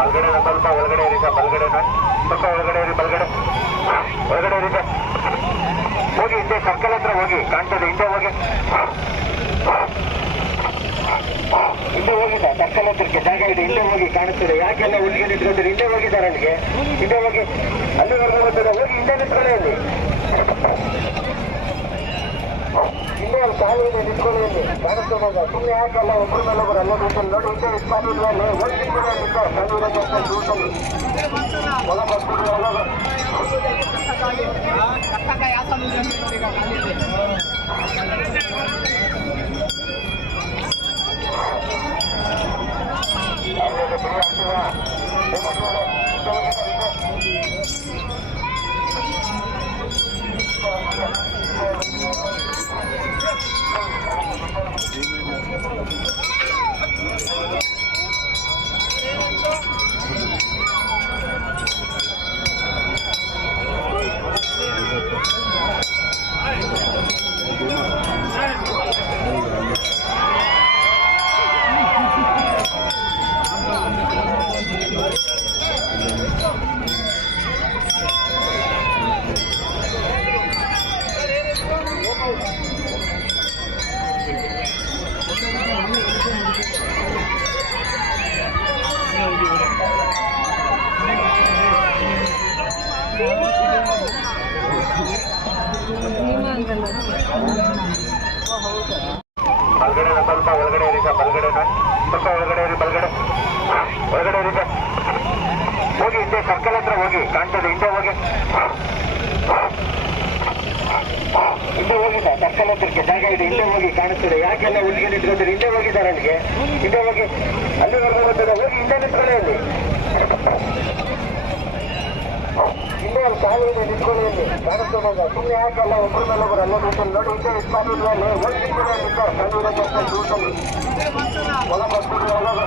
ಬಲ್ಗಡೆ ಸ್ವಲ್ಪ ಒಳಗಡೆ ಇರಿ ಸರ್, ಬಲ್ಗಡೆ ಸ್ವಲ್ಪ ಒಳಗಡೆ ಇರಿ, ಬಲ್ಗಡೆ ಒಳಗಡೆ ಇರಿ ಸರ್. ಹೋಗಿ ಹಿಂದೆ ಸರ್ಕಲ್ ಹತ್ರ ಹೋಗಿ, ಕಾಣ್ತದೆ ಹಿಂದೆ ಹೋಗಿ, ಹಿಂದೆ ಹೋಗಿ ಸರ್, ಸರ್ಕಲ್ ಹತ್ರಕ್ಕೆ ಜಾಗ ಇದೆ, ಹಿಂದೆ ಹೋಗಿ ಕಾಣಿಸ್ತದೆ. ಯಾಕೆಲ್ಲ ಹುಡುಗಿ ನಿಂತ್ಕೊಂಡ್ರೆ ಹಿಂದೆ ಹೋಗಿದ್ದಾರೆ ಅಲ್ಲಿಗೆ, ಹಿಂದೆ ಹೋಗಿ ಅಲ್ಲಿವರೆಗೂ ಬರ್ತದೆ, ಹೋಗಿ ಹಿಂದೆ ನಿಂತ್ಕೊಳ್ಳಿ ಅಲ್ಲಿ, ಹಿಂದೆ ಅಲ್ಲಿ ಕಾಲು ಇದೆ ನಿಂತ್ಕೊಳ್ಳಿ ಅಲ್ಲಿ ಕಾಣಿಸ್ತದೆ. ಸುಮ್ಮನೆ ಯಾಕೆಲ್ಲ ಒಬ್ಬರು ಮೇಲೆ ಒಬ್ಬರು ಅಲ್ಲೇ ನಿಂತಲ್ಲಿ ನೋಡಿ, ಹಿಂದೆ ಇಸ್ಪಾಟಿಲ್ಲ ಅಲ್ಲಿ ಹೋಗಿ ನಿಂತ್ಕೊಳ್ಳಿ ಅಲ್ಲಿ ಸರ್, ಸಣ್ಣ ದೂರದಲ್ಲಿ ಒಳ ಬರ್ತಿದ್ರು ಒಳಗೆ ಬಲ್ಗಡೆ ಸ್ವಲ್ಪ ಒಳಗಡೆ ಇರಿ ಸರ್, ಬಲ್ಗಡೆ ಸ್ವಲ್ಪ ಒಳಗಡೆ ಇರಿ, ಬಲ್ಗಡೆ ಒಳಗಡೆ ಇರಿ ಸರ್. ಹೋಗಿ ಹಿಂದೆ ಸರ್ಕಲ್ ಹತ್ರ ಹೋಗಿ, ಕಾಣ್ತದೆ ಹಿಂದೆ ಹೋಗಿ, ಹಿಂದೆ ಹೋಗಿ ಸರ್, ಸರ್ಕಲ್ ಹತ್ರಕ್ಕೆ ಜಾಗ ಇದೆ, ಹಿಂದೆ ಹೋಗಿ ಕಾಣಿಸ್ತದೆ. ಯಾಕೆಲ್ಲ ಹುಡುಗಿ ನಿಂತ್ಕೊಂಡ್ರೆ ಹಿಂದೆ ಹೋಗಿದ್ದಾರೆ ಅಲ್ಲಿಗೆ, ಹಿಂದೆ ಹೋಗಿ ಅಲ್ಲಿವರೆಗೂ ಬರ್ತದೆ, ಹೋಗಿ ಹಿಂದೆ ನಿಂತ್ಕೊಳ್ಳಿ ಅಲ್ಲಿ, ಹಿಂದೆ ಅಲ್ಲಿ ಕಾಲು ಇದೆ ನಿಂತ್ಕೊಳ್ಳಿ ಅಲ್ಲಿ ಕಾಣಿಸ್ತದೆ. ಸುಮ್ಮನೆ ಯಾಕೆಲ್ಲ ಒಬ್ಬರು ಮೇಲೆ ಒಬ್ಬರು ಅಲ್ಲೇ ನಿಂತಲ್ಲಿ ನೋಡಿ, ಹಿಂದೆ ಇಸ್ಪಾಟಿಲ್ಲ ಅಲ್ಲಿ ಹೋಗಿ ನಿಂತ್ಕೊಳ್ಳಿ ಅಲ್ಲಿ ಸರ್, ಸಣ್ಣ ದೂರದಲ್ಲಿ ಒಳ ಬರ್ತಿದ್ರು ಒಳಗೆ